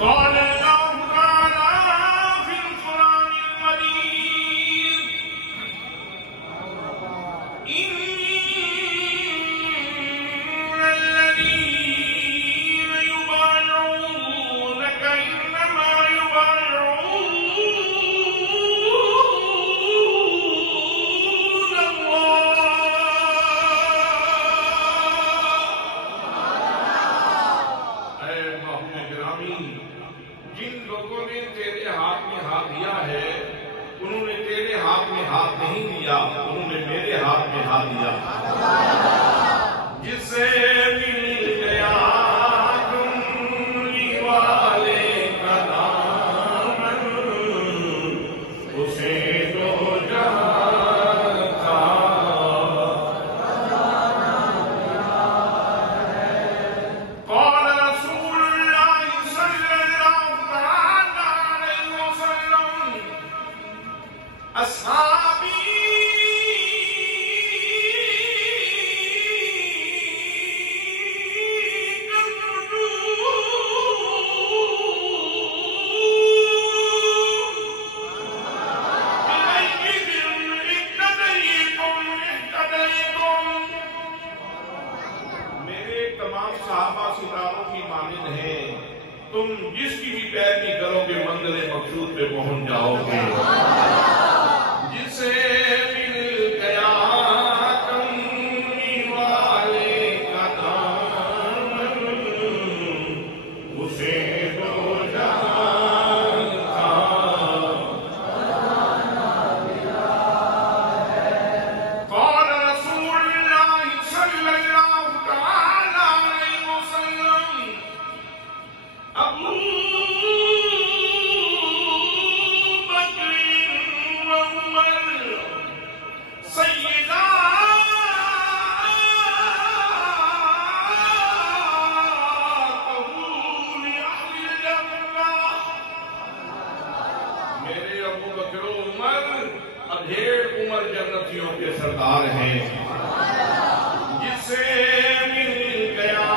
قال الله تعالى في القرآن جن لوگوں نے تیرے ہاتھ میں ہاتھ دیا ہے انہوں نے تیرے ہاتھ میں ہاتھ نہیں دیا، انہوں نے میرے ہاتھ میں ہاتھ دیا۔ جس سے مل گیا ڈمری والے کا دامن، اسے تو جہاں کا قال رسول اللہ صلی اللہ علیہ وسلم اصحابی صحابہ ستاروں کی مانند ہیں، تم جس کی بھی پیروی کرو گے منزل مقصود پہ پہنچ جاؤ گے۔ جسے مل گیا کمری والے کا دامن، اسے دو جہاں کا قال رسول اللہ صلی اللہ ابو بکر و عمر سیدہ قبول اہل جنہ، میرے ابو بکر و عمر ادھیڑ عمر جنتیوں کے سردار ہیں۔ جس سے مل گیا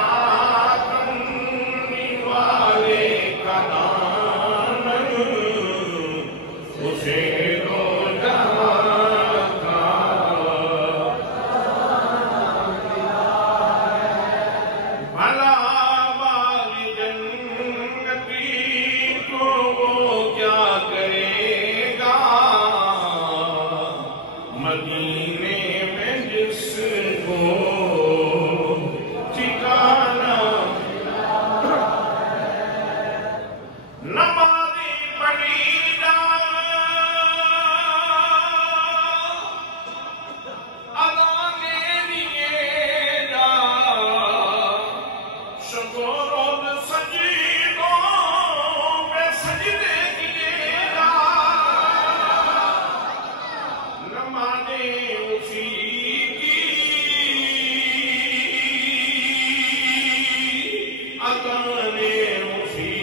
اسے دو جہاں کا بھلا والی جنتی کو وہ کیا کرے گا، مدینے میں جس کو ٹھکانہ نمازی پڑھی جا اذانے دیے جا، شب و روز سجدوں پہ سجدے کیے جا، نمازیں اسی کی اذانیں اسی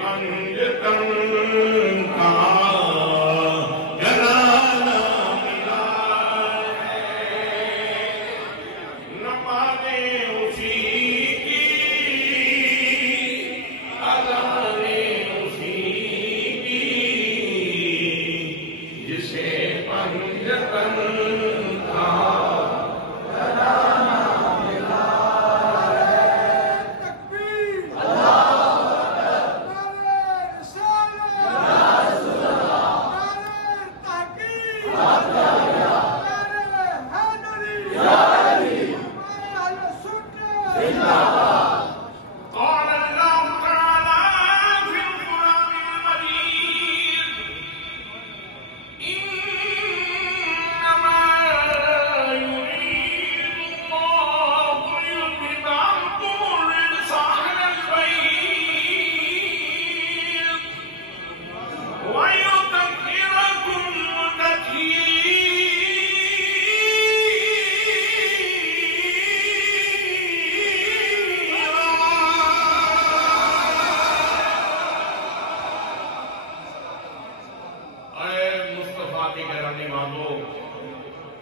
پنجتن کا گھرانہ ملا ہے، نمازیں اسی کی اذانیں اسی کی، جسے پنجتن کا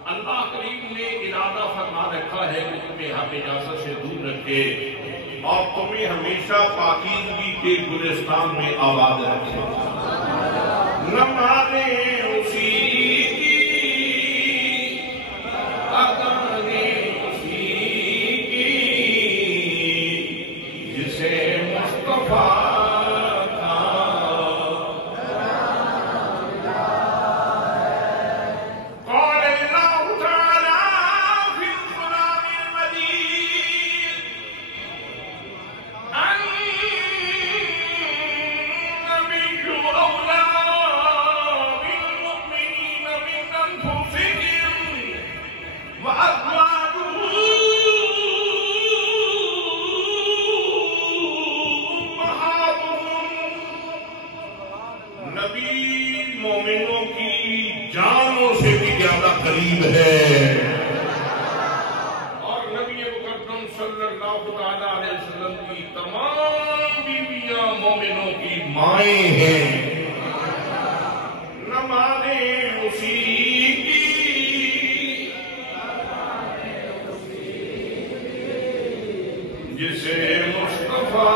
اللہ کریم نے ارادہ فرما رکھا ہے کہ تمہیں حق اجازت سے دور رکھے اور تمہیں ہمیشہ پاکیزگی کے گلستان میں آباد رکھے۔ نمازیں اسی کی اذانیں اسی کی، جسے مصطفیٰ مومنوں کی مائیں ہیں، نمازیں اسی کی جسے مصطفیٰ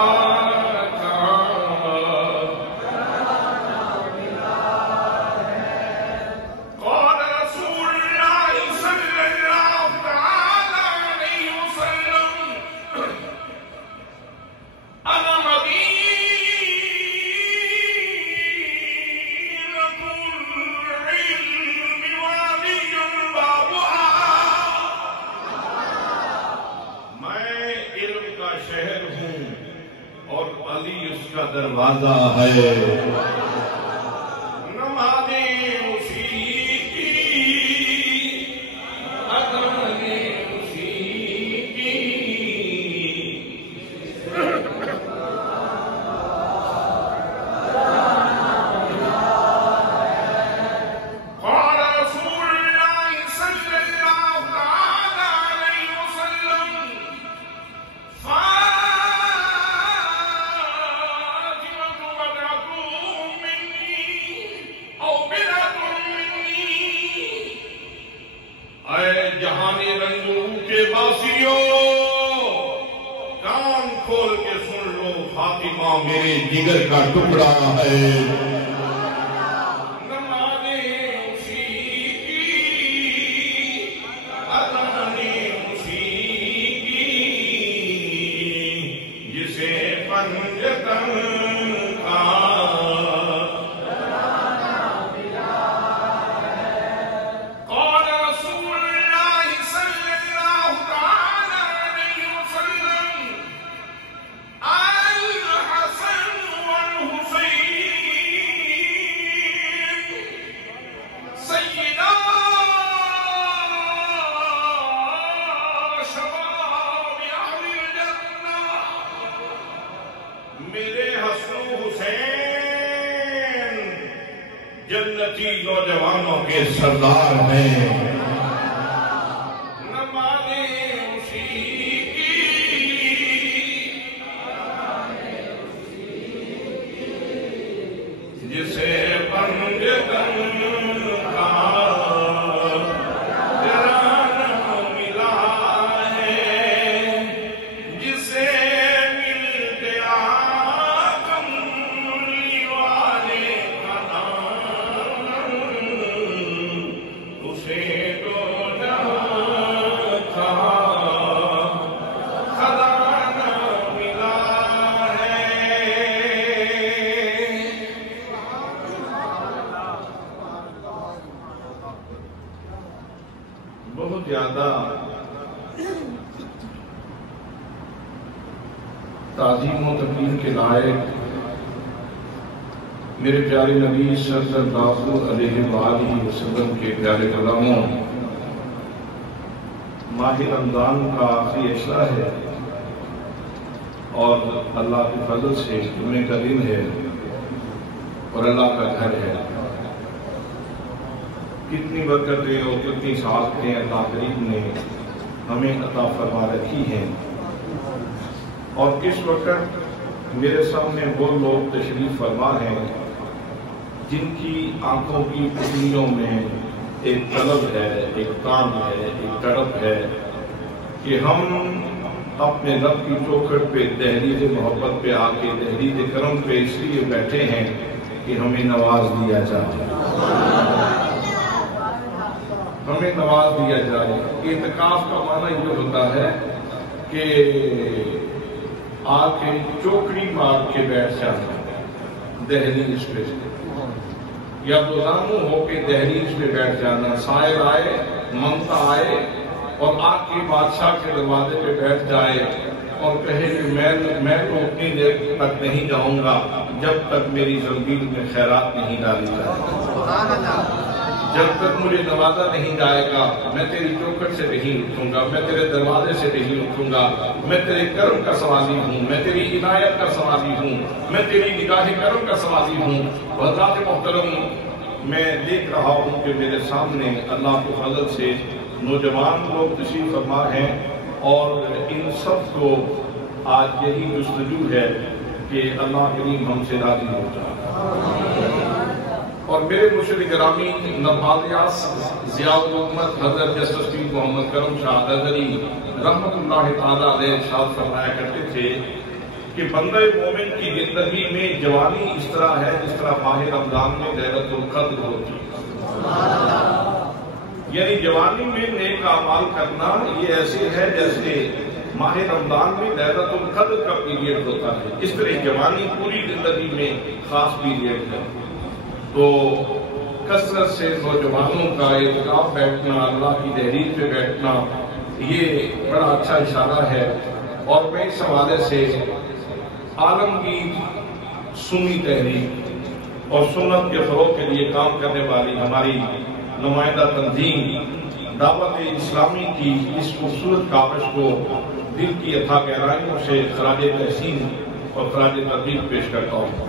شہر ہوں اور علی اس کا دروازہ ہے، نمازیں اسی کی، اذانیں اسی کی، قال رسول اللہ صلی اللہ علیہ وسلم جہانی رنگوں کے باسیوں، کان کھول کے سن لو، فاطمہ میرے جگر کا ٹکڑا ہے، نمازیں اسی کی، اذانیں اسی کی، جسے پنجتن کا میرے حسن حسین جنتی نوجوانوں کے سردار ہیں، نمازیں اسی کی، جسے پنجتن کا بہت زیادہ تعظیم و تقدیر کے لائق میرے پیارے نبی صلی اللہ علیہ وآلہ وسلم کے پیارے غلاموں، ماہ رمضان کا آخری عشرہ ہے اور اللہ کے فضل سے جمعے کا دن ہے اور اللہ کا گھر ہے۔ کتنی برکتیں اور کتنی سعادتیں اللہ کریم نے ہمیں عطا فرما رکھی ہیں، اور اس وقت میرے سامنے وہ لوگ تشریف فرما ہیں جن کی آنکھوں کی پتلیوں میں ایک طلب ہے، ایک کام ہے، ایک تڑپ ہے کہ ہم اپنے رب کی چوکھٹ پہ دہلیز محبت پہ آ کے دہلیز کرم پہ اس لیے بیٹھے ہیں کہ ہمیں نواز دیا جائے، ہمیں نواز دیا جائے۔ اعتکاف کا معنی یہ ہوتا ہے کہ آ کے چوکڑی مار کے بیٹھ جانا دہلیز پہ، یا دوزانو ہو کے دہلیز پہ بیٹھ جانا، سائر آئے، منگتا آئے اور آ کے بادشاہ کے دروازے پہ بیٹھ جائے اور کہے کہ میں تو اتنی دیر تک نہیں جاؤں گا جب تک میری زنبیل میں خیرات نہیں ڈالی جائے، جب تک مجھے نوازا نہیں جائے گا میں تیری چوکھٹ سے نہیں اٹھوں گا، میں تیرے دروازے سے نہیں اٹھوں گا، میں تیرے کرم کا سوالی ہوں، میں تیری عنایت کا سوالی ہوں، میں تیری نگاہ کرم کا سوالی ہوں۔ حضرات محترم، میں دیکھ رہا ہوں کہ میرے سامنے اللہ کے فضل سے نوجوان لوگ تشریف فرما ہیں، اور ان سب کو آج یہی جستجو ہے کہ اللہ کریم ہم سے راضی ہو جائے۔ اور میرے مرشد گرامی نربالیاس ضیاء الامت حضرت جسٹس پیر محمد کرم شاہ حضری رحمت اللہ تعالیٰ علیہ ارشاد فرمایا کرتے تھے کہ بندہ مومن کی زندگی میں جوانی اس طرح ہے جس طرح ماہ رمضان میں لیلۃ القدر ہوتی ہے، یعنی جوانی میں نیک اعمال کرنا یہ ایسے ہے جیسے ماہ رمضان میں لیلۃ القدر کا پیریڈ ہوتا ہے، اس طرح جوانی پوری زندگی میں خاص پیریڈ ہے۔ تو کثرت سے نوجوانوں کا اعتکاف بیٹھنا، اللہ کی تحریر پہ بیٹھنا، یہ بڑا اچھا اشارہ ہے۔ اور میں اس حوالے سے عالمگیر سنی تحریک اور سنت کے فروغ کے لیے کام کرنے والی ہماری نمائندہ تنظیم دعوت اسلامی کی اس خوبصورت کاوش کو دل کی اتھا گہرائیوں سے خراج تحسین اور خراج تقدیر پیش کرتا ہوں،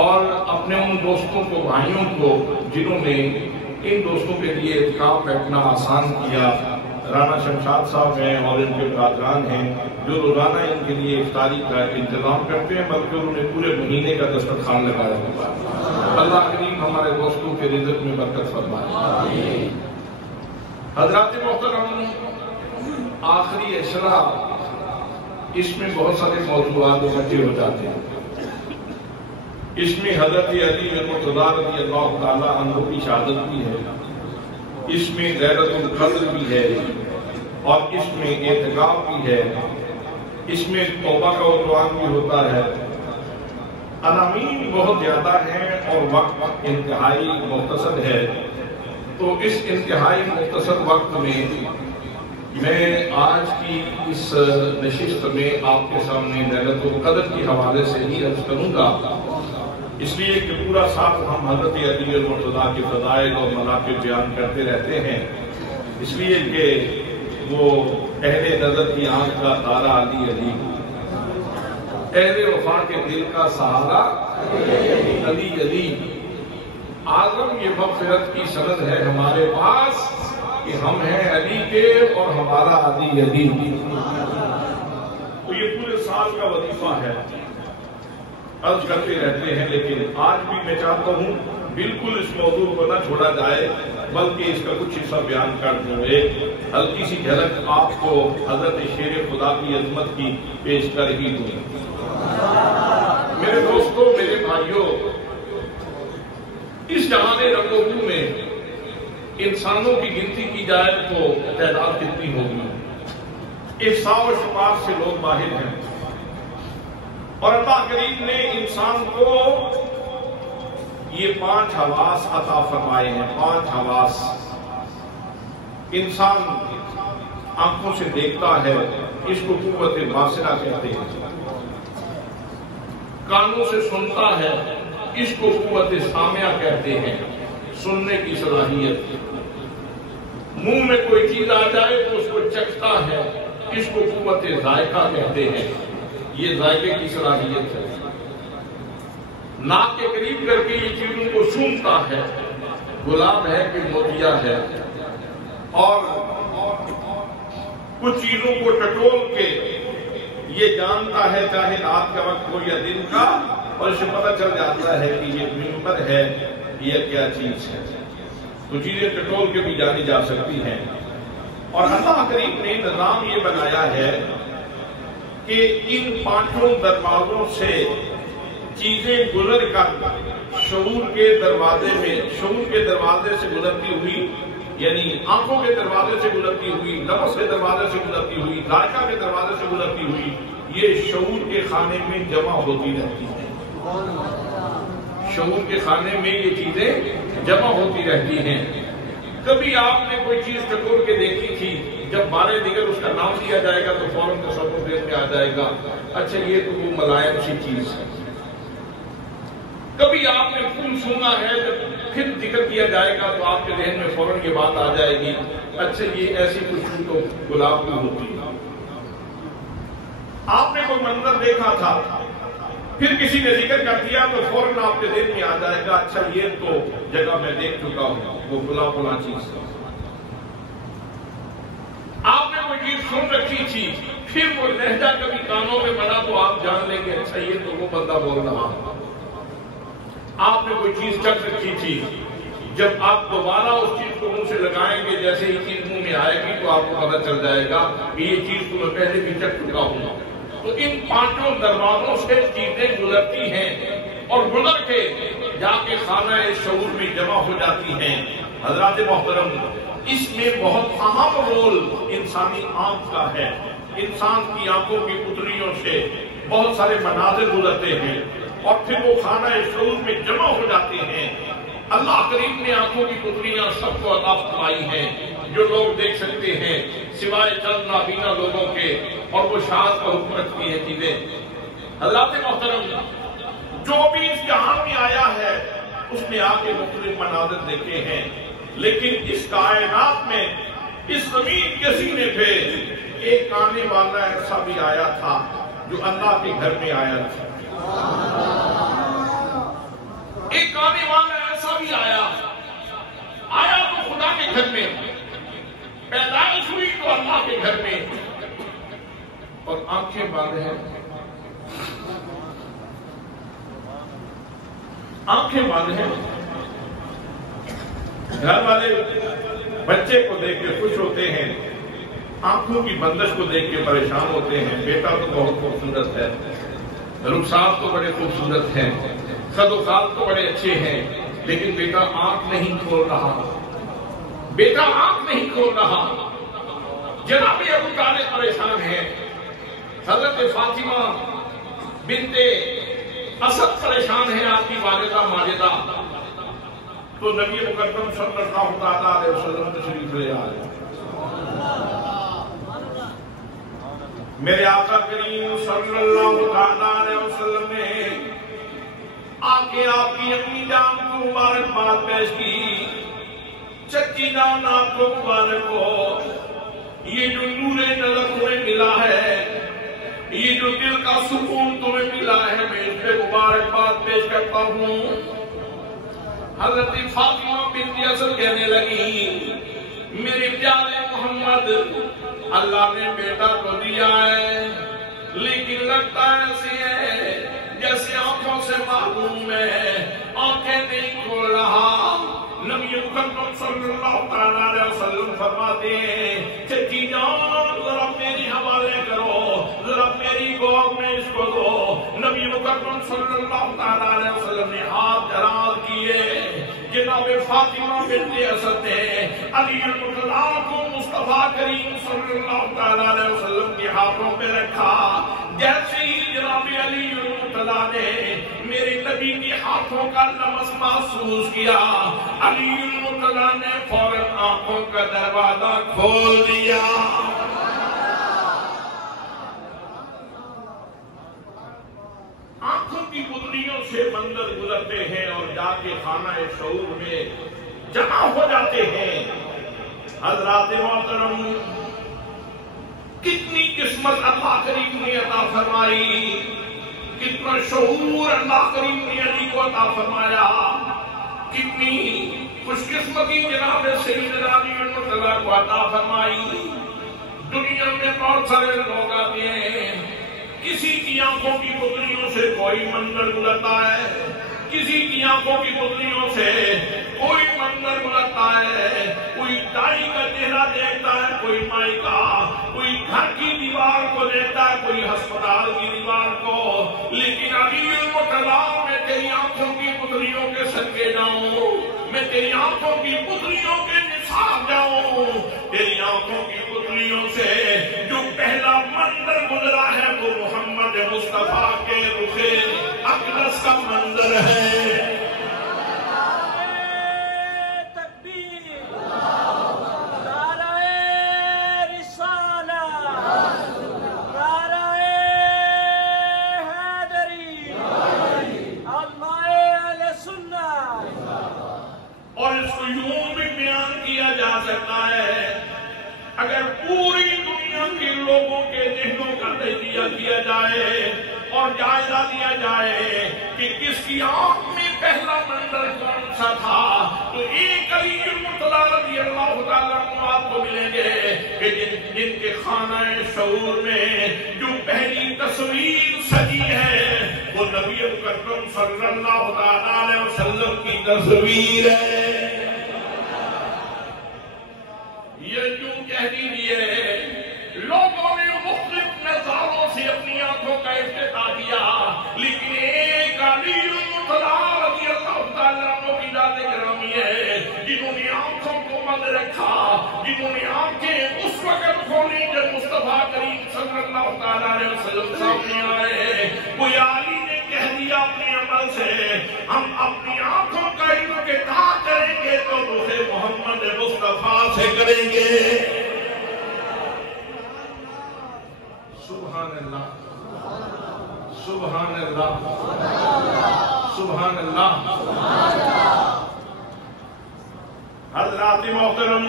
اور اپنے ان دوستوں کو، بھائیوں کو جنہوں نے ان دوستوں کے لیے اعتکاف بیٹھنا آسان کیا، رانا شمشاد صاحب ہیں اور ان کے برادران ہیں جو روزانہ ان کے لیے افطاری کا انتظام کرتے ہیں، بلکہ انہوں نے پورے مہینے کا دسترخوان لگایا ہوا ہے۔ اللہ کریم ہمارے دوستوں کے رزق میں برکت فرمائے۔ حضرات محترم، آخری اشرا اس میں بہت سارے موضوعات اکٹھے ہو جاتے ہیں۔ اس میں حضرت علی المرتضیٰ رضی اللہ تعالی عنہ کی شہادت بھی ہے، اس میں لیلۃ القدر بھی ہے، اور اس میں اعتکاف بھی ہے، اس میں توبہ کا عنوان بھی ہوتا ہے۔ عناوین بہت زیادہ ہیں اور وقت انتہائی مختصر ہے، تو اس انتہائی مختصر وقت میں آج کی اس نشست میں آپ کے سامنے لیلۃ القدر کے حوالے سے ہی عرض کروں گا، اس لیے کہ پورا ساتھ ہم حضرت علی المرتضیٰ کے فضائل اور مناقب بیان کرتے رہتے ہیں، اس لیے کہ وہ اہل نظر کی آنکھ کا تارا علی علی، اہل وفا کے دل کا سہارا علی علی، اعظم یہ مغفرت کی سند ہے ہمارے پاس کہ ہم ہیں علی کے اور ہمارا علی علی۔ تو یہ پورے سال کا وظیفہ ہے، عرض کرتے رہتے ہیں، لیکن آج بھی میں چاہتا ہوں بالکل اس موضوع کو نہ چھوڑا جائے، بلکہ اس کا کچھ حصہ بیان کر دوں۔ ایک ہلکی سی جھلک آپ کو حضرت شیر خدا کی عظمت کی پیش کر ہی دوں۔ میرے دوستوں، میرے بھائیوں، اس جہان رنگ و بو میں انسانوں کی گنتی کی جائے تو تعداد کتنی ہوگی؟ 100 شمار سے لوگ باہر ہیں، اور اللہ کریم نے انسان کو یہ 5 حواس عطا فرمائے ہیں۔ 5 حواس انسان آنکھوں سے دیکھتا ہے، اس کو قوت باصرہ کہتے ہیں، کانوں سے سنتا ہے، اس کو قوت سامعہ کہتے ہیں، سننے کی صلاحیت، منہ میں کوئی چیز آ جائے تو اس کو چکھتا ہے، اس کو قوت ذائقہ کہتے ہیں، یہ ذائقے کی صلاحیت ہے، ناک کے قریب کر کے یہ چیزوں کو سونگتا ہے، گلاب ہے کہ موتیا ہے، اور کچھ چیزوں کو ٹٹول کے یہ جانتا ہے چاہے رات کا وقت ہو یا دن کا، اور اسے پتہ چل جاتا ہے کہ یہ منبر ہے، یہ کیا چیز ہے، تو چیزیں ٹٹول کے بھی جانی جا سکتی ہیں۔ اور اللہ کریم نے نظام یہ بنایا ہے کہ ان 5 دروازوں سے چیزیں گزر کر شعور کے دروازے میں، شعور کے دروازے سے گزرتی ہوئی، یعنی آنکھوں کے دروازے سے گزرتی ہوئی، نفس کے دروازے سے گزرتی ہوئی، ذائقہ کے دروازے سے گزرتی ہوئی، یہ شعور کے خانے میں جمع ہوتی رہتی ہیں۔ شعور کے خانے میں یہ چیزیں جمع ہوتی رہتی ہیں۔ کبھی آپ نے کوئی چیز ٹٹول کے دیکھی تھی، جب بارے دیگر اس کا نام لیا جائے گا تو فوراً تصور ذہن میں آ جائے گا، اچھا یہ تو وہ ملائم سی چیز ہے۔ کبھی آپ نے پھول سنا ہے، جب پھر ذکر کیا جائے گا تو آپ کے ذہن میں فوراً یہ بات آ جائے گی، اچھا یہ ایسی خوشبو تو گلاب کی ہوتی ہے۔ آپ نے کوئی منظر دیکھا تھا، پھر کسی نے ذکر کر دیا تو فوراً آپ کے ذہن میں آ جائے گا، اچھا یہ تو جگہ میں دیکھ چکا ہوں، وہ فلاں چیز ہے۔ آپ نے کوئی چیز سن رکھی تھی، پھر وہ لہجہ کبھی کانوں میں پڑا تو آپ جان لیں گے اچھا یہ تو وہ بندہ بول رہا، آپ نے کوئی چیز چکھ رکھی تھی، جب آپ دوبارہ اس چیز کو منہ سے لگائیں گے جیسے ہی چیز منہ میں آئے گی تو آپ کو پتہ چل جائے گا کہ یہ چیز تو میں پہلے بھی چکھ چکا ہوں۔ تو ان پانچوں دروازوں سے چیزیں گزرتی ہیں اور گزر کے جا کے خانہ شعور میں جمع ہو جاتی ہیں۔ حضرات محترم، اس میں بہت اہم رول انسانی آنکھ کا ہے۔ انسان کی آنکھوں کی پتلیوں سے بہت سارے مناظر گزرتے ہیں اور پھر وہ خانہ شعور میں جمع ہو جاتے ہیں۔ اللہ کریم نے آنکھوں کی پتلیاں سب کو عطا فرمائی ہیں جو لوگ دیکھ سکتے ہیں سوائے چند نابینا لوگوں کے، اور وہ شاہد کا حکم رکھتی ہیں چیزیں۔ حضرات محترم، جو بھی اس جہان میں آیا ہے اس نے آ کے مختلف مناظر دیکھے ہیں، لیکن اس کائنات میں اس زمین کے سینے پہ ایک آنے والا ایسا بھی آیا تھا جو اللہ کے گھر میں آیا تھا۔ ایک آنے والا ایسا بھی آیا تو خدا کے گھر میں، پیدائش ہوئی تو اللہ کے گھر میں، اور آنکھیں بند ہیں، آنکھیں بند ہیں۔ گھر والے بچے کو دیکھ کے خوش ہوتے ہیں، آنکھوں کی بندش کو دیکھ کے پریشان ہوتے ہیں۔ بیٹا تو بہت خوبصورت ہے، رخسار تو بڑے خوبصورت ہیں، قد و قامت تو بڑے اچھے ہیں، لیکن بیٹا آنکھ نہیں کھول رہا، بیٹا آنکھ نہیں کھول رہا۔ جناب ابو طالب پریشان ہیں، حضرت فاطمہ بنت اسد پریشان ہیں، آپ کی والدہ ماجدہ۔ تو نبی مکرم صلی اللہ تعالیٰ علیہ وسلم تشریف لے آئے۔ میرے آقا کریم صلی اللہ تعالیٰ علیہ وسلم نے آ کے آپ کی اپنی جان کو مبارکباد پیش کی۔ چچی جان آپ کو مبارک ہو، یہ جو نور نظر تمہیں ملا ہے، یہ جو دل کا سکون تمہیں ملا ہے، میں اس پہ مبارکباد پیش کرتا ہوں۔ حضرت فاطمہ بنت اسد کہنے لگی، میرے پیارے محمد، اللہ نے بیٹا تو دیا ہے، لیکن لگتا ایسے ہے جیسے آنکھوں سے معلوم ہے آنکھیں نہیں کھول رہا۔ نبی مکرم صلی اللہ تعالیٰ علیہ وسلم فرماتے ہیں، چچی جان ذرا میری حوالے کرو، ذرا میری گود میں اس کو دو۔ نبی مکرم صلی اللہ تعالیٰ علیہ وسلم نے ہاتھ دراز کیے، جناب فاطمہ بنت اسد نے علی المطلع کو مصطفیٰ کریم صلی اللہ تعالیٰ علیہ وسلم کے ہاتھوں پہ رکھا۔ جیسے ہی جناب علی المطلع نے میرے نبی کے ہاتھوں کا لمس محسوس کیا، علی المطلع نے فوراً آنکھوں کا دروازہ کھول دیا۔ آنکھوں کی پتلیوں سے منظر گزرتے ہیں اور جا کے خانہ شعور میں جمع ہو جاتے ہیں۔ حضرات محترم، کتنی قسمت اللہ کریم نے عطا فرمائی، کتنا شعور اللہ کریم نے علی کو عطا فرمایا، کتنی خوش قسمتی جناب سیدنا علی المطلع کو عطا فرمائی۔ دنیا میں بہت سارے لوگ آتے ہیں، کسی کی آنکھوں کی پتلیوں سے کوئی منظر گزرتا ہے، کسی کی آنکھوں کی پتلیوں سے کوئی منظر گزرتا ہے، کوئی دائی کا چہرہ دیکھتا ہے، کوئی مائی کا، کوئی گھر کی دیوار کو دیکھتا ہے، کوئی ہسپتال کی دیوار کو، لیکن علی المطلع میں تیری آنکھوں کی پتلیوں کے صدقے جاؤں، میں تیری آنکھوں کی پتلیوں کے نثار جاؤں، تیری آنکھوں کی پتلیوں سے جو پہلا منظر گزرا ہے وہ محمد مصطفیٰ کے رخ اقدس کا منظر ہے۔ اور اس کو یوں بھی بیان کیا جا سکتا ہے، اگر پوری دنیا کے لوگوں کے ذہنوں کا تجزیہ کیا جائے اور جائزہ لیا جائے کہ کس کی آنکھ میں پہلا منظر کون سا تھا، تو ایک علی المطلع رضی اللہ تعالیٰ عنہ آپ کو ملیں گے کہ جن کے خانہ شعور میں جو پہلی تصویر سجی ہے اکرم صلی اللہ علیہ وسلم کی تصویر ہے. یہ کیوں کہہ دیجئے لوگوں نے مختلف نظاروں سے اپنی آنکھوں کا افتتاح کیا، لیکن ایک علی المرتضیٰ رضی اللہ تعالیٰ عنہ کی ذات گرامی ہے جنہوں نے آنکھوں کو بند رکھا، جنہوں نے آنکھیں اس وقت کھولی جب مصطفیٰ کریم صلی اللہ علیہ وسلم سامنے آئے. کوئی علی نے کہہ دیا اپنے عمل سے ہم اپنی آنکھوں کا افتتاح کریں گے تو روح محمد مصطفیٰ سے کریں گے. سبحان اللہ سبحان اللہ سبحان اللہ. حضرات محترم،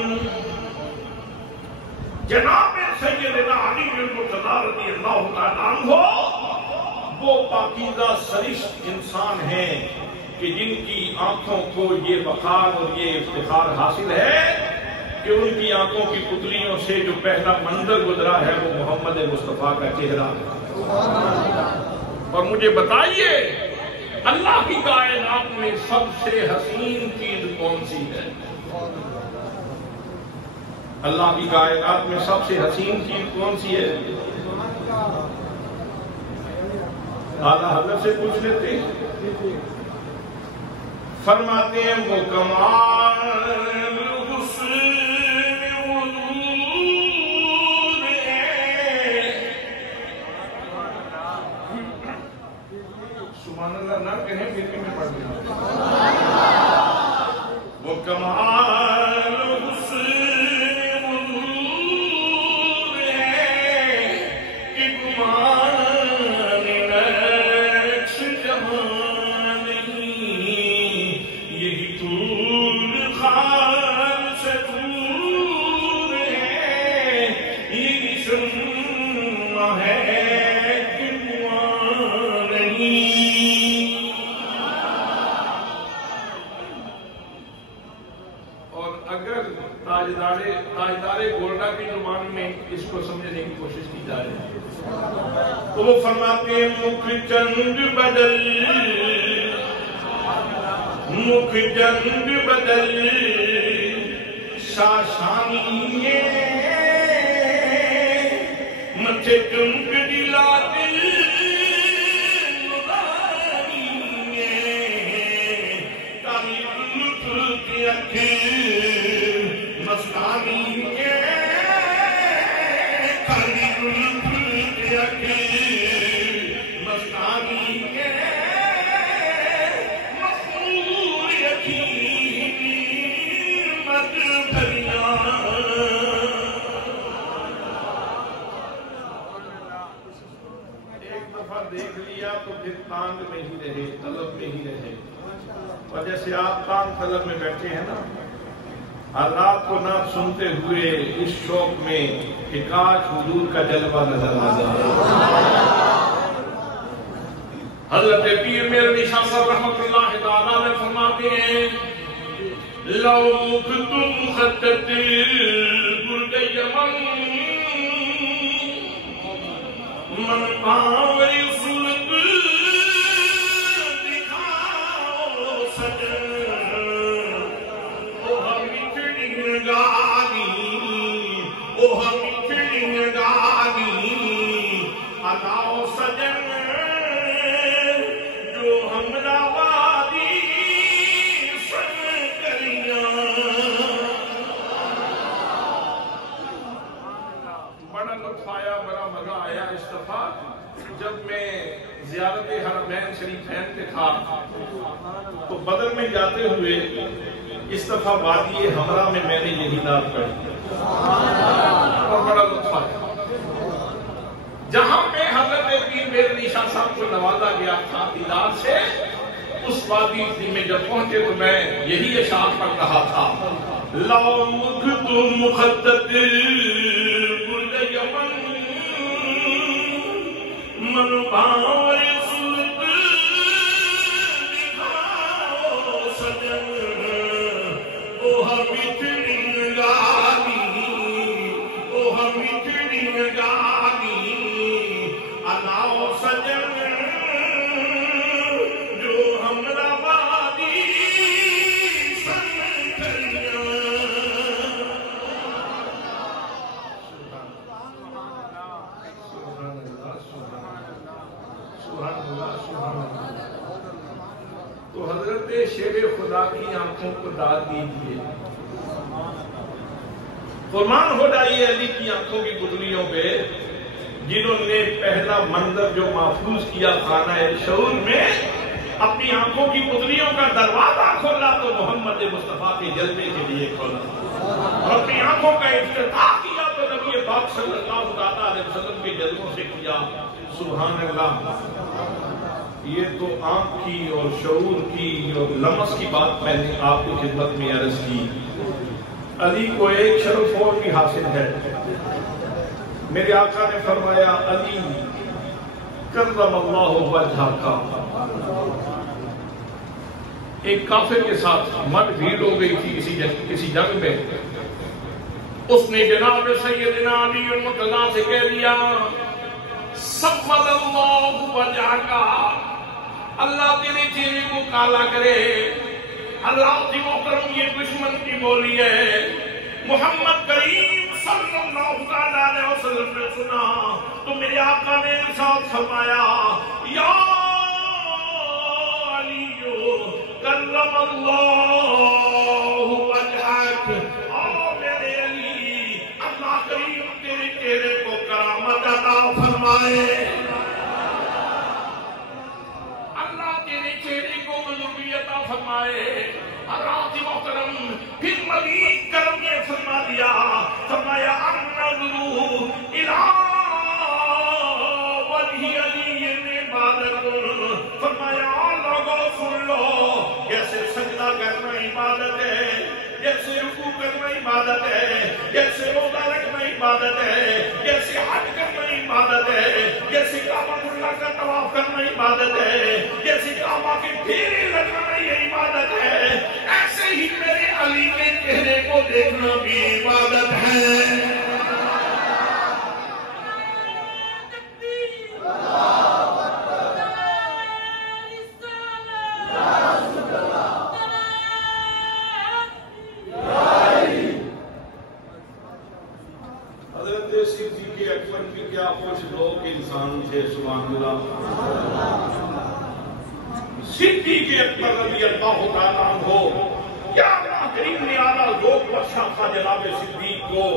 جناب سیدنا علی المرتضیٰ رضی اللہ تعالیٰ عنہ وہ پاکیزہ سرشت انسان ہیں کہ جن کی آنکھوں کو یہ وقار اور یہ افتخار حاصل ہے کہ ان کی آنکھوں کی پتلیوں سے جو پہلا منظر گزرا ہے وہ محمد مصطفیٰ کا چہرہ ہے. اور مجھے بتائیے اللہ کی کائنات میں سب سے حسین چیز کون سی ہے؟ اللہ کی کائنات میں سب سے حسین چیز کون سی ہے؟ اعلیٰ حضرت سے پوچھ لیتے ہیں. فرماتے ہیں وہ کمال سبحان اللہ نہ کہیں پھر بھی میں پڑھ دیا. وہ کمال حسن وجود ہے کہ گمان نقش جہاں نہیں، یہی طول خال سے دور ہے، یہی شمع ہے تاجدار گولڈا کی زبان میں اس کو سمجھنے کی کوشش کی جا رہی ہے. تو وہ فرماتے ہیں مکھ چند بدل، مکھ چند بدل شاشانی متھے چمک دلا دل کالی لطف کی اکھیں مستانی کالی لطف کی اکھیں مستانی مخمور یتیم مد بھریاں. ایک دفعہ دیکھ لیا تو پھر تانگ میں ہی رہے، طلب میں ہی رہے. اور جیسے آپ تانگ طلب میں بیٹھے ہیں نا، حضرات کو نہ سنتے ہوئے اس شوق میں کہ کاش حضور کا جلوہ نظر آ جائے. حضرت پیر میرے شاہ صاحب رحمۃ اللہ تعالیٰ نے فرماتے ہیں لو مکتم خطت برد یمن من پاوی سلط دکھاؤ سجن الاؤ سجن جو ہمرا وادی سن کریاں. بڑا لطف آیا، بڑا مزہ آیا اس دفعہ جب میں زیارت حرمین شریفین پہ تھا تو بدر میں جاتے ہوئے اس دفعہ وادی ہمرا میں نے یہی نعت پڑھی اور بڑا لطف آیا. جہاں پہ حضرت پیر میرے شاہ صاحب کو نوازا گیا تھا دیدار سے، اس وادی میں جب پہنچے تو میں یہی اشعار پڑھ رہا تھا لو مکتم مخطط برد یمن من پاوی سلط دکھاؤ سجن او ہمی تیری گانی او ہمی تیری گانی الاؤ سجن تو حضرت شیر خدا کی آنکھوں کو داد دیجیے، قربان ہو جائیے علی کی آنکھوں کی پتلیوں پہ، جنہوں نے پہلا منظر جو محفوظ کیا خانہ شعور میں، اپنی آنکھوں کی پتلیوں کا دروازہ کھولا تو محمد مصطفیٰ کے جلوے کے لیے کھولا، اور اپنی آنکھوں کا افتتاح کیا تو نبی پاک صلی اللہ علیہ وسلم کے جلووں سے کیا۔ سبحان اللہ۔ یہ تو آنکھ کی اور شعور کی اور لمس کی بات میں نے آپ کی خدمت میں عرض کی۔ علی کو ایک شرف اور بھی حاصل ہے، میرے آقا نے فرمایا علی کرم اللہ وجہہ کا۔ ایک کافر کے ساتھ مٹ بھیڑ ہو گئی تھی کسی جنگ میں، اس نے جناب سیدنا علی المرتضیٰ سے کہہ دیا سمد اللہ وجہہ کا، اللہ تیرے چہرے کو کالا کرے۔ اللہ کی محترم یہ دشمن کی بولی ہے۔ محمد کریم صلی اللہ علیہ وسلم نے سنا تو میرے آقا نے ارشاد فرمایا یا علی کرم اللہ وجہک، او میرے علی اللہ کریم تیرے چہرے کو کرامت عطا فرمائے، اللہ تیرے چہرے کو بزرگی عطا فرمائے۔ حضرات محترم پھر مزید کرم یہ فرما دیا، فرمایا النظر الی وجہ علی عبادت، فرمایا لوگوں سن لو، جیسے سجدہ کرنا عبادت ہے، جیسے رکوع کرنا عبادت ہے، جیسے روزہ رکھنا عبادت ہے، جیسے حج کرنا عبادت ہے، جیسے کعبہ اللہ کا طواف کرنا عبادت ہے، جیسے کعبہ کے پھیرے لگانا یہ عبادت ہے، ایسے ہی میرے علی کے چہرے کو دیکھنا بھی عبادت ہے۔ حضرت صدیق اکبر کی کیا خوش لوگ انسان تھے، سبحان اللہ۔ صدیق اکبر رضی اللہ تعالیٰ عنہ، کیا اللہ کریم نے اعلیٰ ذوق بخشا تھا جناب صدیق کو۔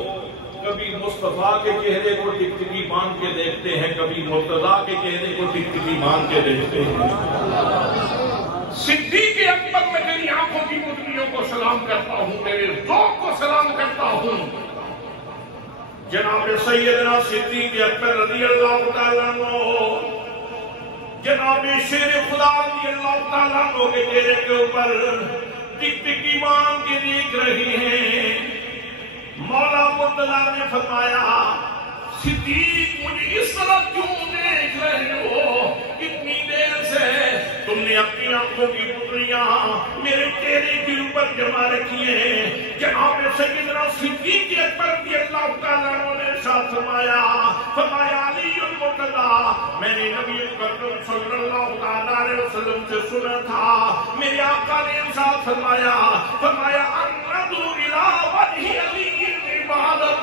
کبھی مصطفیٰ کے چہرے کو ٹکٹکی باندھ کے دیکھتے ہیں، کبھی مرتضیٰ کے چہرے کو ٹکٹکی باندھ کے دیکھتے ہیں۔ صدیق اکبر میں میری آنکھوں کی پتلیوں کو سلام کرتا ہوں، میرے ذوق کو سلام کرتا ہوں۔ جناب سیدنا صدیق اکبر رضی اللہ تعالیٰ عنہ، جناب شیر خدا رضی اللہ تعالیٰ عنہ کے چہرے کے اوپر ٹکٹکی باندھ کے دیکھ رہی ہیں۔ مولا مرتضیٰ نے فرمایا صدیق مجھے اس طرح کیوں دیکھ رہے ہو، کتنی دیر سے تم نے اپنی آنکھوں کی پتلیاں میرے چہرے کے اوپر جما رکھی ہیں۔ جناب سیدنا صدیق اکبر رضی اللہ تعالیٰ عنہ نے ارشاد فرمایا علی المرتضیٰ، میں نے نبی اکرم صلی اللہ علیہ وسلم سے سنا تھا، میرے آقا نے ارشاد فرمایا النظر الی وجہ علی عبادت،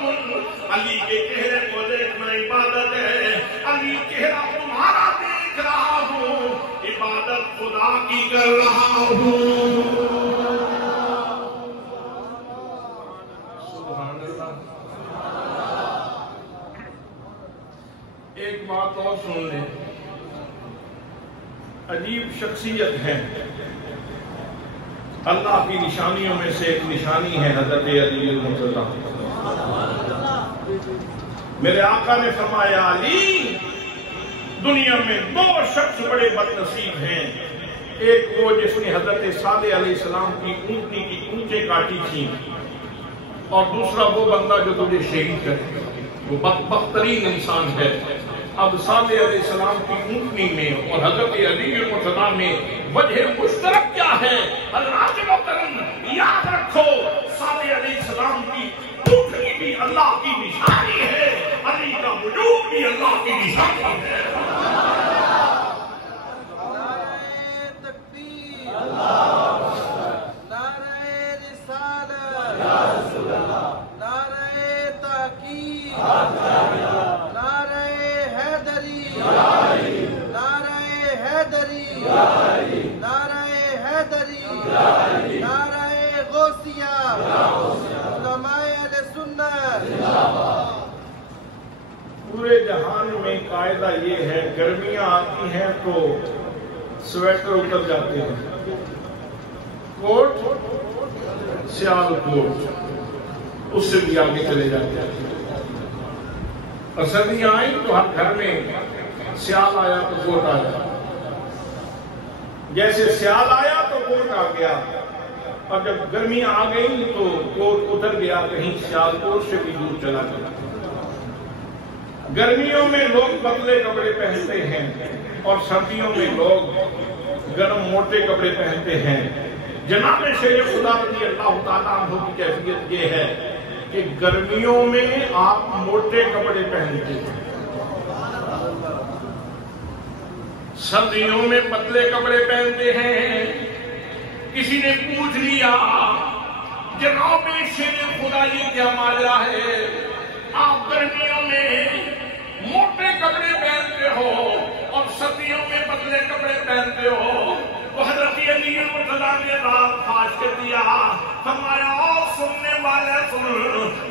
علی کے چہرے کو دیکھنا عبادت ہے۔ علی چہرہ تمہارا دیکھ رہا ہوں، عبادت خدا کی کر رہا ہوں۔ سبحان اللہ۔ ایک بات اور سن لیں، عجیب شخصیت ہے، اللہ کی نشانیوں میں سے ایک نشانی ہے حضرت علی المرتضیٰ۔ میرے آقا نے فرمایا علی دنیا میں دو شخص بڑے بد نصیب ہیں، ایک وہ جس نے حضرت صالح علیہ السلام کی اونٹنی کی اونچے کاٹی تھی، اور دوسرا وہ بندہ جو تجھے شہید کرے، وہ بدبخت ترین انسان ہے۔ اب صالح علیہ السلام کی اونٹنی میں اور حضرت علی المرتضیٰ میں وجہ مشترک کیا ہے؟ حضرات محترم یاد رکھو، صالح علیہ السلام کی اونٹنی بھی اللہ کی نشانی ہے، علی کا وجود بھی اللہ کی نشانی ہے۔ حیدری، نعرہ حیدری، نعرہ غوثیہ، علماء اہل سنت۔ پورے جہان میں قاعدہ یہ ہے، گرمیاں آتی ہیں تو سویٹر اتر جاتے ہیں، کوٹ سیال کوٹ اس سے بھی آگے چلے جاتے ہیں، اور سردیاں آئیں تو ہر گھر میں سیال آیا تو کوٹ آیا، جیسے سیال آیا تو کوٹ آ گیا، اور جب گرمیاں آ گئیں تو کوٹ ادھر گیا، کہیں سیال کوٹ سے بھی دور چلا گیا۔ گرمیوں میں لوگ پتلے کپڑے پہنتے ہیں اور سردیوں میں لوگ گرم موٹے کپڑے پہنتے ہیں۔ جناب شیخ خدا رضی اللہ تعالیٰ عنہ کی کیفیت یہ ہے کہ گرمیوں میں آپ موٹے کپڑے پہنتے ہیں، سردیوں میں پتلے کپڑے پہنتے ہیں۔ کسی نے پوچھ لیا جناب شیخ خدا یہ کیا ماجرا ہے، آپ گرمیوں میں موٹے کپڑے پہنتے ہو اور سردیوں میں پتلے کپڑے پہنتے ہو؟ تو حضرت علی مرتضیٰ نے رات فاش کر دیا، فرمایا اور سننے والے سن،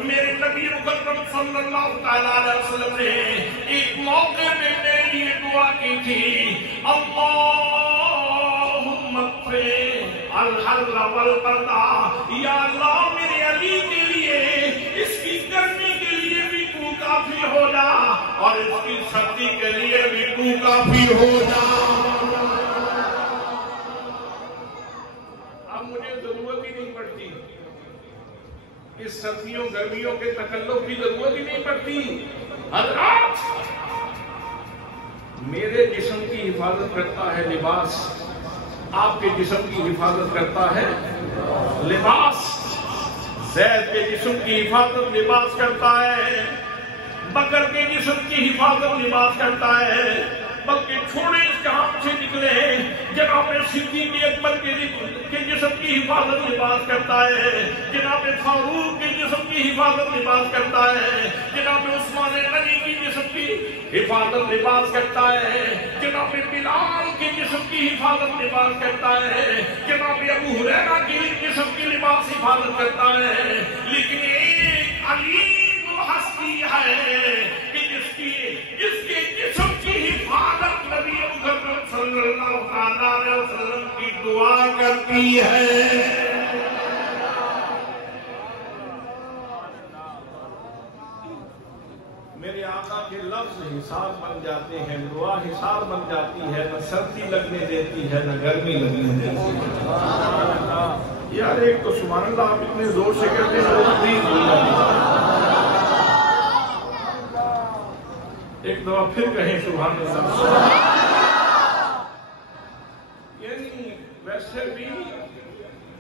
میرے نبی مکرم صلی اللہ تعالیٰ علیہ وسلم نے ایک موقع میں میرے لیے دعا کی تھی، اللہم اغفر الحر والبرد، یا اللہ میرے علی کے لیے اس کی گرمی کے لیے بھی تو کافی ہو جا اور اس کی سردی کے لیے بھی تو کافی ہو جا۔ اب مجھے ضرورت ہی نہیں پڑتی، اس سردیوں گرمیوں کے تکلف کی ضرورت ہی نہیں پڑتی۔ حضرات میرے جسم کی حفاظت کرتا ہے لباس، آپ کے جسم کی حفاظت کرتا ہے لباس، زید کے جسم کی حفاظت لباس کرتا ہے، بکر کے جسم کی حفاظت لباس کرتا ہے، بلکہ چھوڑے اس جہاں سے نکلے جناب صدیق اکبر کے جسم کی حفاظت لباس کرتا ہے، جناب فاروق کے جسم کی حفاظت لباس کرتا ہے، جناب عثمان غنی کی جسم کی حفاظت لباس کرتا ہے، جناب بلال کے جسم کی حفاظت لباس کرتا ہے، جناب ابو ہریرہ کی جسم کی لباس حفاظت کرتا ہے، لیکن ایک عظیم ہستی ہے کہ جس کے جسم کی حفاظت نبی مکرم صلی اللہ علیہ وسلم کی دعا کرتی ہے۔ میرے آقا کے لفظ حساب بن جاتے ہیں، دعا حساب بن جاتی ہے، نہ سردی لگنے دیتی ہے نہ گرمی لگنے دیتی ہے۔ یار ایک تو سبحان اللہ آپ اتنے زور سے کہتے ہیں، پلیز بول جاتی ہے، ایک دفعہ پھر کہیں سبحان اللہ۔ یعنی ویسے بھی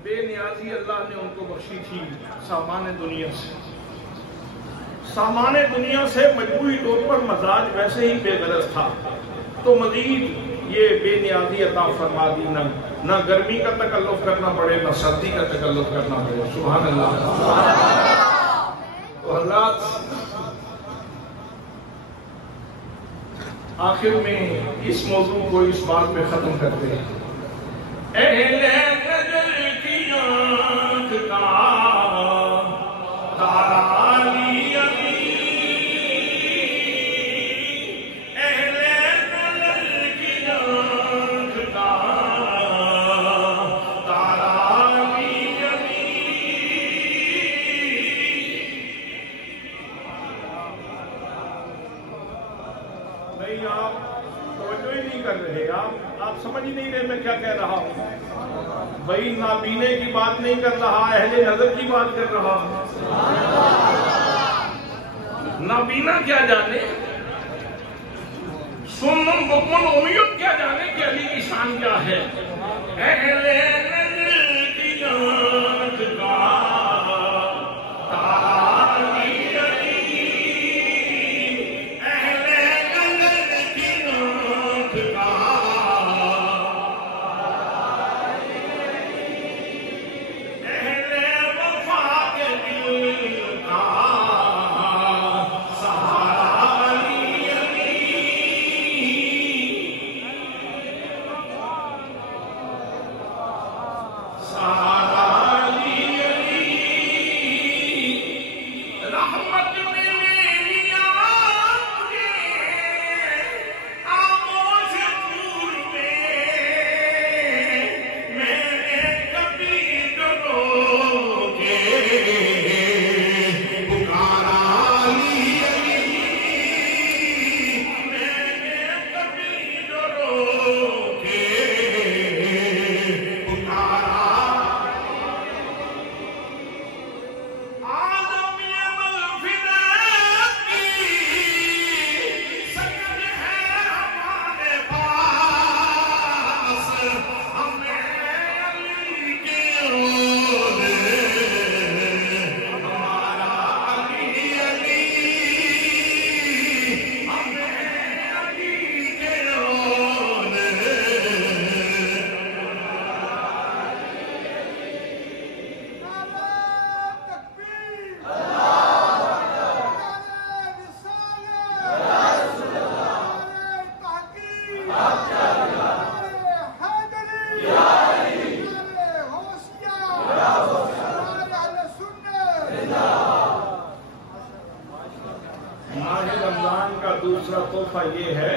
بے نیازی اللہ نے ان کو بخشی تھی سامان دنیا سے، سامان دنیا سے مجموعی طور پر مزاج ویسے ہی بے غرض تھا، تو مزید یہ بے نیازی عطا فرما دی، نہ گرمی کا تکلف کرنا پڑے نہ سردی کا تکلف کرنا پڑے۔ سبحان اللہ۔ تو حضرات آخر میں اس موضوع کو اس بات پہ ختم کرتے ہیں، اہل نجر کی آنکھ کا تارا علی علی، اہل نجر کی آنکھ کا تارا علی علی۔ نہیں آپ توجہ ہی نہیں کر رہے، آپ سمجھ ہی نہیں رہے میں کیا کہہ رہا ہوں۔ بھائی نابینے کی بات نہیں کر رہا، اہل نظر کی بات کر رہا ہوں۔ نابینا کیا جانے، سنن بکمن امیت کیا جانے کہ علی کی شان کیا ہے۔ اہل نظر کی آنکھ کا تارا علی علی، اہل نظر کی آنکھ کا اہل وفا کے دل کا سہارا علی علی۔ صفحہ یہ ہے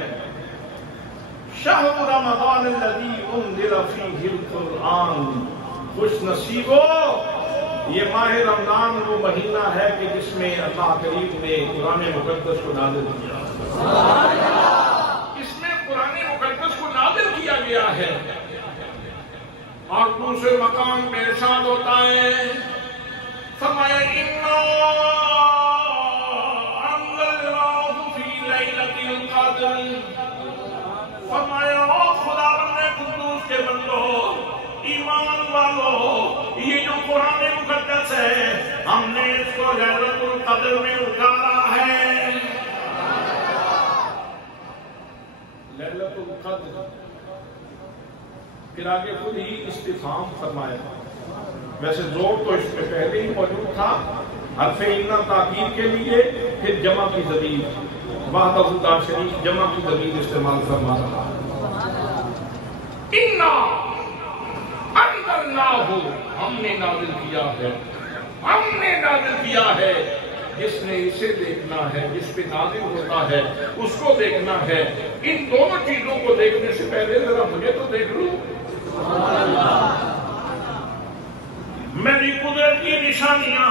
شہر رمضان الذی انزل فیہ القرآن، خوش نصیبو یہ ماہ رمضان وہ مہینہ ہے کہ جس میں اللہ کریم نے قرآن مقدس کو نازل کیا، اس میں قرآن مقدس کو نازل کیا گیا ہے۔ اور دوسرے مقام پہ ارشاد ہوتا ہے فرمایا اِنَّا أَنزَلْنَاهُ فِي لَيْلَةِ الْقَدْرِ، فرمایا خدا بندے قدوس کے بندو، ایمان والو، یہ جو قرآن مقدس ہے ہم نے اس کو لیلۃ القدر میں اتارا ہے۔ لیلۃ القدر، پھر آگے خود ہی استفہام فرمایا، ویسے زور تو اس میں پہلے ہی موجود تھا، حرف اِنَّا تاکید کے لیے، پھر جمع کی ضمیر وحدہ لا شریک جمع کی ضمیر استعمال فرما رہا۔ اِنَّا انزلناہ، ہم نے نازل کیا ہے، ہم نے نازل کیا ہے۔ جس نے اسے دیکھنا ہے، جس پہ نازل ہوتا ہے اس کو دیکھنا ہے۔ ان دونوں چیزوں کو دیکھنے سے پہلے ذرا مجھے تو دیکھ لوں، میری قدرت کی نشانیاں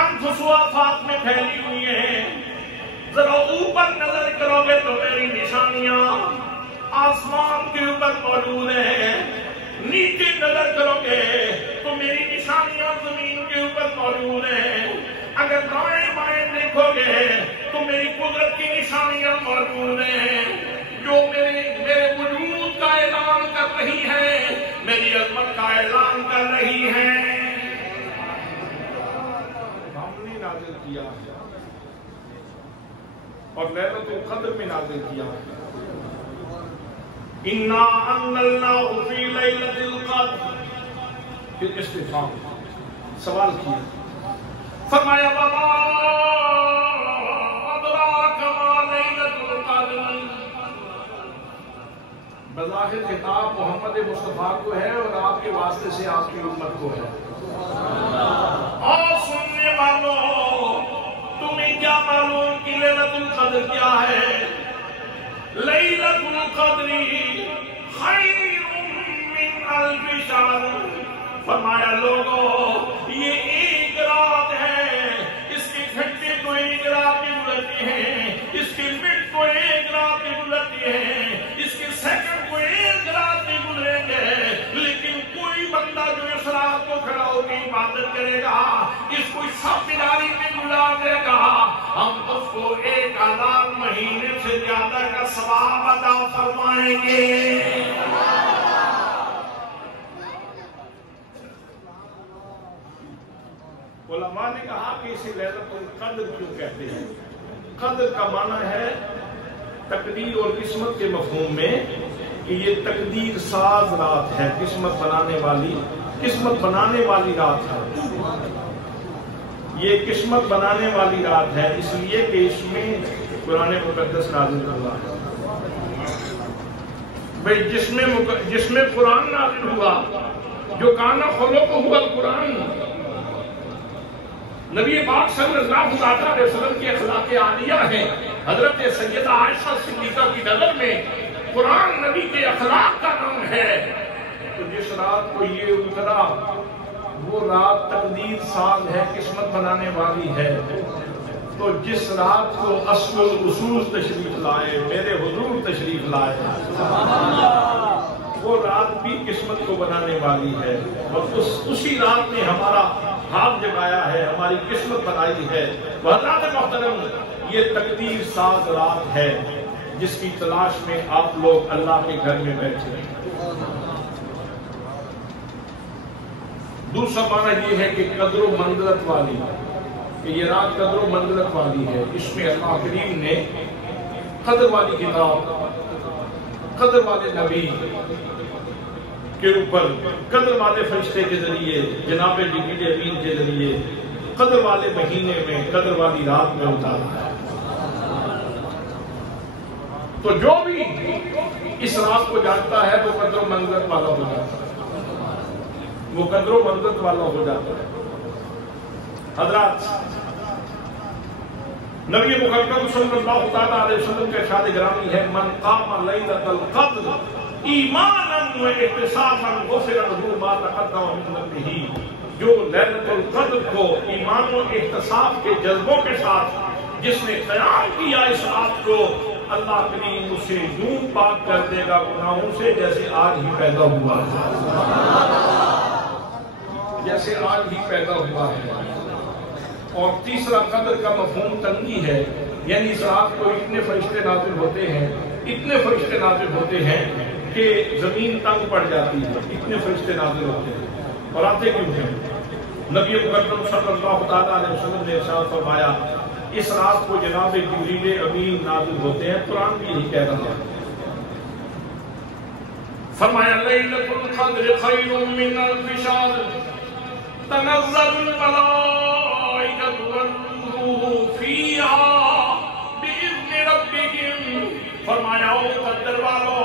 انفس و آفاق میں پھیلی ہوئی ہیں، ذرا اوپر نظر کرو گے تو میری نشانیاں آسمان کے اوپر موجود ہیں، نیچے نظر کرو گے تو میری نشانیاں زمین کے اوپر موجود ہیں، اگر دائیں بائیں دیکھو گے تو میری قدرت کی نشانیاں موجود ہیں جو میرے وجود کا اعلان کر رہی ہیں، میری عظمت کا اعلان کر رہی ہیں۔ ہم نے نازل کیا اور لیلۃ القدر میں نازل کیا۔ اِنَّا أَنزَلْنَاهُ فِي لَيْلَةِ الْقَدْرِ، پھر استفہام سوال کیا، فرمایا وَمَا أَدْرَاكَ مَا لَيْلَةُ الْقَدْرِ، بظاہر خطاب محمد مصطفیٰ کو ہے اور آپ کے واسطے سے آپ کی امت کو ہے۔ اور سننے والوں تمہیں کیا معلوم کہ لیلۃ القدر کیا ہے؟ لیلۃ القدر خیر من الف شہر، فرمایا لوگوں یہ ایک رات ہے، اس کے گھنٹے تو ایک رات میں گزرتے ہیں، اس کے منٹ تو ایک رات میں گزرتے ہیں، اس کے سیکنڈ کو ایک رات میں گزریں گے، لیکن کوئی بندہ جو اس رات کو کھڑا ہو کے عبادت کرے گا، اس کو سب بیداری میں گزار دے گا، ہم اس کو 1000 مہینے سے زیادہ کا ثواب عطا فرمائیں گے۔ علماء نے کہا کہ اسے لیلۃ القدر کیوں کہتے ہیں؟ قدر کا معنی ہے تقدیر اور قسمت کے مفہوم میں کہ یہ تقدیر ساز رات ہے، قسمت بنانے والی رات ہے، یہ قسمت بنانے والی رات ہے، اس لیے کہ اس میں قرآن مقدس نازل ہوا ہے۔ بھئی جس میں قرآن نازل ہوا، جو کان خلق ہوا القرآن، نبی پاک صلی اللہ علیہ وسلم کے اخلاق عالیہ ہیں۔ حضرت سیدہ عائشہ صدیقہ کی نظر میں قرآن نبی کے اخلاق کا نام ہے۔ تو جس رات کو یہ اترا وہ رات تقدیر ساز ہے، قسمت بنانے والی ہے۔ تو جس رات کو اصل الاصول تشریف لائے، میرے حضور تشریف لائے، وہ رات بھی قسمت کو بنانے والی ہے، اور اسی رات نے ہمارا ہاتھ جگایا ہے، ہماری قسمت بنائی ہے۔ حضرات محترم، یہ تقدیر ساز رات ہے جس کی تلاش میں آپ لوگ اللہ کے گھر میں بیٹھے ہیں۔ دوسرا معنی یہ ہے کہ قدر و منزلت والی، کہ یہ رات قدر و منزلت والی ہے، اس میں اللہ کریم نے قدر والی کتاب، قدر والے نبی کے اوپر، قدر والے فرشتے کے ذریعے، جناب جبریل امین کے ذریعے، قدر والے مہینے میں، قدر والی رات میں اتارا ہے۔ تو جو بھی اس رات کو جانتا ہے وہ قدر و منزلت والا ہو جاتا ہے، وہ قدر و منزلت والا ہو جاتا ہے۔ حضرات، نبی مکرم صلی اللہ تعالیٰ علیہ وسلم کے ارشاد گرامی ہے من قام لیلۃ القدر ایمانا و احتسابا غفر له ما تقدم من ذنبہ، جو لیلۃ القدر کو ایمان و احتساب کے جذبوں کے ساتھ جس نے قیام کیا اس رات کو، اللہ کریم اسے یوں پاک کر دے گا گناہوں سے جیسے آج ہی پیدا ہوا ہے، جیسے آج ہی پیدا ہوا ہے۔ اور تیسرا قدر کا مفہوم تنگی ہے، یعنی اس رات کو اتنے فرشتے نازل ہوتے ہیں، اتنے فرشتے نازل ہوتے ہیں کہ زمین تنگ پڑ جاتی ہے، اتنے فرشتے نازل ہوتے ہیں۔ اور آتے کیوں ہیں؟ نبی مکرم صلی اللہ تعالیٰ علیہ وسلم نے ارشاد فرمایا اس رات کو جناب جبریل امین نازل ہوتے ہیں، قرآن بھی یہی کہہ رہا ہے۔ فرمایا لیلۃ القدر خیر من الف شہر تنزل الملائکۃ والروح فیہا بإذن ربہم۔ فرمایا او قدر والو،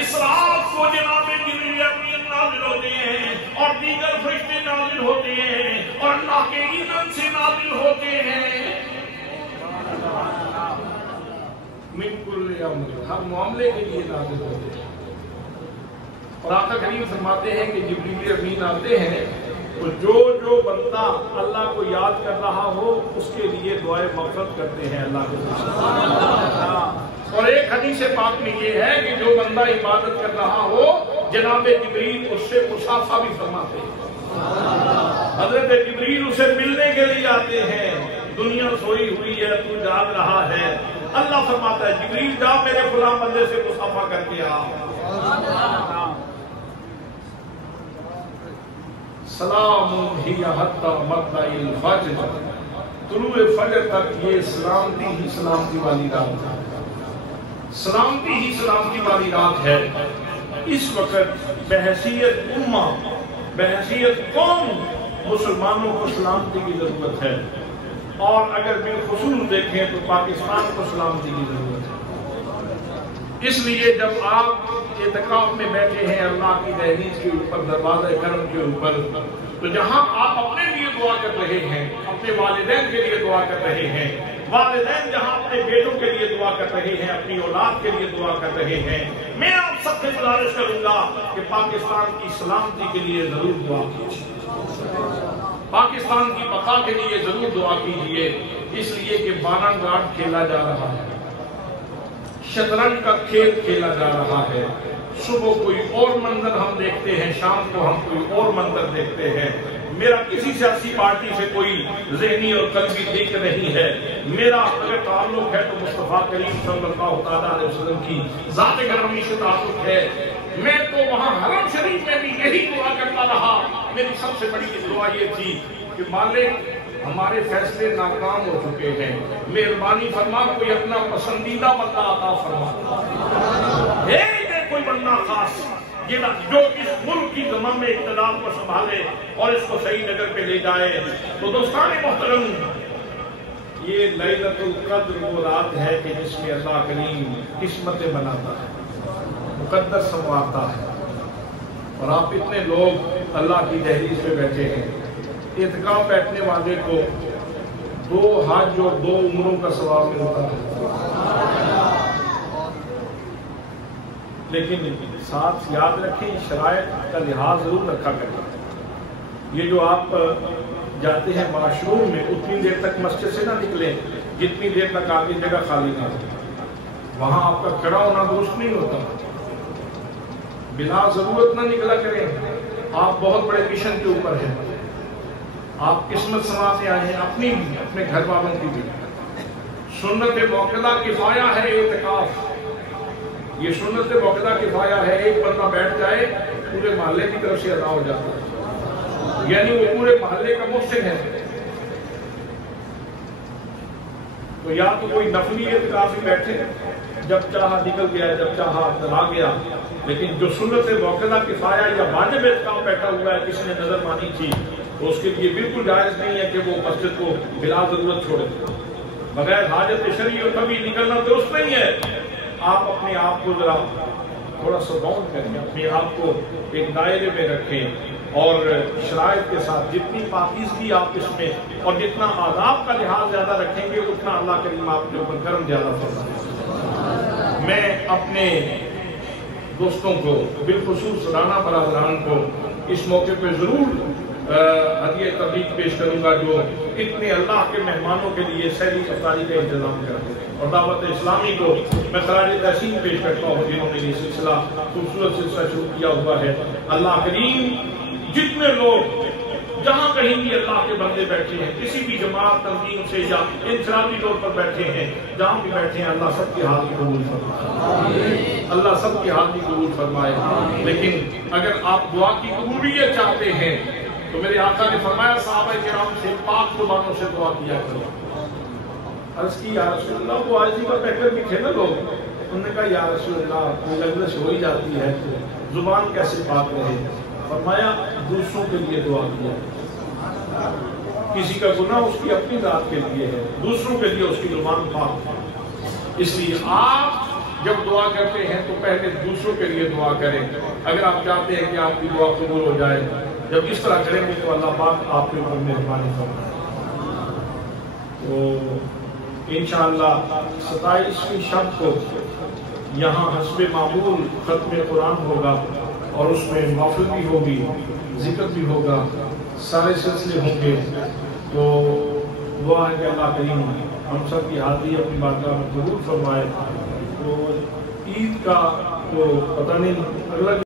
اس رات کو جناب جبریل امین نازل ہوتے ہیں اور دیگر فرشتے نازل ہوتے ہیں اور اللہ کے اذن سے نازل ہوتے ہیں۔ من کل امر، ہر معاملے کے لیے نازل ہوتے ہیں۔ اور آقا کریم فرماتے ہیں کہ جبریل امین آتے ہیں تو جو بندہ اللہ کو یاد کر رہا ہو اس کے لیے دعائے مغفرت کرتے ہیں اللہ کے ساتھ۔ اور ایک حدیث پاک میں یہ ہے کہ جو بندہ عبادت کر رہا ہو جناب جبریل اس سے مصافحہ بھی فرماتے ہیں۔ حضرت جبریل اسے ملنے کے لیے آتے ہیں، دنیا سوئی ہوئی ہے تو جاگ رہا ہے، اللہ فرماتا ہے جبریل جا میرے غلام بندے سے مصافحہ کر کے آ۔ سلام ہی حتی مطلع الفجر، طلوع فجر تک یہ سلامتی ہی سلامتی والی رات ہے، سلامتی ہی سلامتی والی رات ہے۔ اس وقت بحیثیت امہ، بحیثیت قوم مسلمانوں کو سلامتی کی ضرورت ہے، اور اگر بالخصوص دیکھیں تو پاکستان کو سلامتی کی ضرورت ہے۔ اس لیے جب آپ اعتکاف میں بیٹھے ہیں اللہ کی دہلیز کے اوپر، دروازہ کرم کے اوپر، تو جہاں آپ اپنے لیے دعا کر رہے ہیں، اپنے والدین کے لیے دعا کر رہے ہیں، والدین جہاں اپنے بیٹوں کے لیے دعا کر رہے ہیں، اپنی اولاد کے لیے دعا کر رہے ہیں، میں آپ سب سے گزارش کروں گا کہ پاکستان کی سلامتی کے لیے ضرور دعا کیجیے، پاکستان کی بقا کے لیے ضرور دعا کیجیے، اس لیے کہ بارہ گارڈ کھیلا جا رہا ہے، شطرنج کا کھیل کھیلا جا رہا ہے، صبح کوئی اور منظر ہم دیکھتے ہیں، شام کو ہم کوئی اور منظر دیکھتے ہیں۔ میرا کسی سیاسی پارٹی سے کوئی ذہنی اور قلبی لنک نہیں ہے، میرا اگر تعلق ہے تو مصطفیٰ کریم صلی اللہ تعالیٰ علیہ وسلم کی ذات گرامی سے تعلق ہے۔ میں تو وہاں حرم شریف میں بھی یہی دعا کرتا رہا، میری سب سے بڑی دعا یہ تھی کہ مالک ہمارے فیصلے ناکام ہو چکے ہیں، مہربانی فرما کوئی اپنا پسندیدہ بندہ عطا فرما، ہے کوئی بندہ خاص جو اس ملک کی زمین میں اقتدار کو سنبھالے اور اس کو صحیح جگہ پہ لے جائے۔ تو دوستان محترم، یہ لیلۃ القدر وہ رات ہے کہ جس میں اللہ کریم قسمتیں بناتا ہے، مقدر سنوارتا ہے، اور آپ اتنے لوگ اللہ کی دہلیز پہ بیٹھے ہیں، اعتکاف بیٹھنے والے کو 2 حج اور 2 عمروں کا ثواب ملتا ہے، لیکن ساتھ یاد رکھیں شرائط کا لحاظ ضرور رکھا کریں۔ یہ جو آپ جاتے ہیں واش روم میں اتنی دیر تک مسجد سے نہ نکلیں جتنی دیر تک آگے جگہ خالی نہ ہو، وہاں آپ کا کھڑا ہونا درست نہیں ہوتا، بلا ضرورت نہ نکلا کریں۔ آپ بہت بڑے مشن کے اوپر ہیں، آپ قسمت سنواتے آئے ہیں، اپنی بھی اپنے گھر والوں کی بھی۔ سنت موقدہ کفایہ ہے اعتکاف، یہ سنت موقدہ کفایہ ہے، ایک بندہ بیٹھ جائے پورے محلے کی طرف سے ادا ہو جاتا ہے، یعنی وہ پورے محلے کا محسن ہے۔ تو یا تو کوئی نفلی اعتکاف میں بیٹھے، جب چاہا نکل گیا، جب چاہا چلا گیا، لیکن جو سنت موقدہ کفایہ یا واجب اعتکاف بیٹھا ہوا ہے، کسی نے نظر مانی تھی، تو اس کے لیے بالکل جائز نہیں ہے کہ وہ مسجد کو بلا ضرورت چھوڑے، بغیر حاجت شرعی اور کبھی نکلنا درست نہیں ہے۔ آپ اپنے آپ کو ذرا تھوڑا سا باؤنڈ کریں، اپنے آپ کو ایک دائرے میں رکھیں اور شرائط کے ساتھ جتنی پاکیزگی آپ اس میں اور جتنا آداب کا لحاظ زیادہ رکھیں گے اتنا اللہ کریم آپ کے اوپر کرم زیادہ فرمائے۔ میں اپنے دوستوں کو بالخصوص رانا برادران کو اس موقع پہ ضرور ہدیہ تبریک پیش کروں گا جو اتنے اللہ کے مہمانوں کے لیے سحری افطاری کا انتظام کرتے ہیں، اور دعوت اسلامی کو میں خراج تحسین پیش کرتا ہوں جنہوں نے یہ سلسلہ خوبصورت سلسلہ شروع کیا ہوا ہے۔ اللہ کریم جتنے لوگ جہاں کہیں بھی اللہ کے بندے بیٹھے ہیں، کسی بھی جماعت تنظیم سے یا انفرادی طور پر بیٹھے ہیں، جہاں بھی بیٹھے ہیں، اللہ سب کے حال کی قبول فرمائے، اللہ سب کے حال کی قبول فرمائے۔ لیکن اگر آپ دعا کی قبولیت چاہتے ہیں تو میرے آقا نے فرمایا صحابہ کرام سے پاک زبانوں سے دعا کیا کرو۔ عرض کی یا رسول اللہ، وہ عارضی کا پیکر بھی تھے نا لوگ، انہوں نے کہا یا رسول اللہ کوئی لغزش ہو ہی جاتی ہے تو زبان کیسے پاک رہے؟ فرمایا دوسروں کے لیے دعا کیا، کسی کا گناہ اس کی اپنی ذات کے لیے ہے، دوسروں کے لیے اس کی زبان پاک ہے۔ اس لیے آپ جب دعا کرتے ہیں تو پہلے دوسروں کے لیے دعا کریں۔ اگر آپ چاہتے ہیں کہ آپ کی دعا قبول ہو جائے، جب اس طرح کریں گے تو اللہ پاک آپ کے اوپر مہربانی فرمائے۔ تو انشاءاللہ 27ویں شب کو یہاں حسب معمول ختم قرآن ہوگا اور اس میں محفل بھی ہوگی، ذکر بھی ہوگا، سارے سلسلے ہوں گے۔ تو دعا ہے کہ اللہ کریم ہم سب کی حاضری اپنی بارگاہ میں قبول فرمائے۔ تو عید کا تو پتہ نہیں اگلا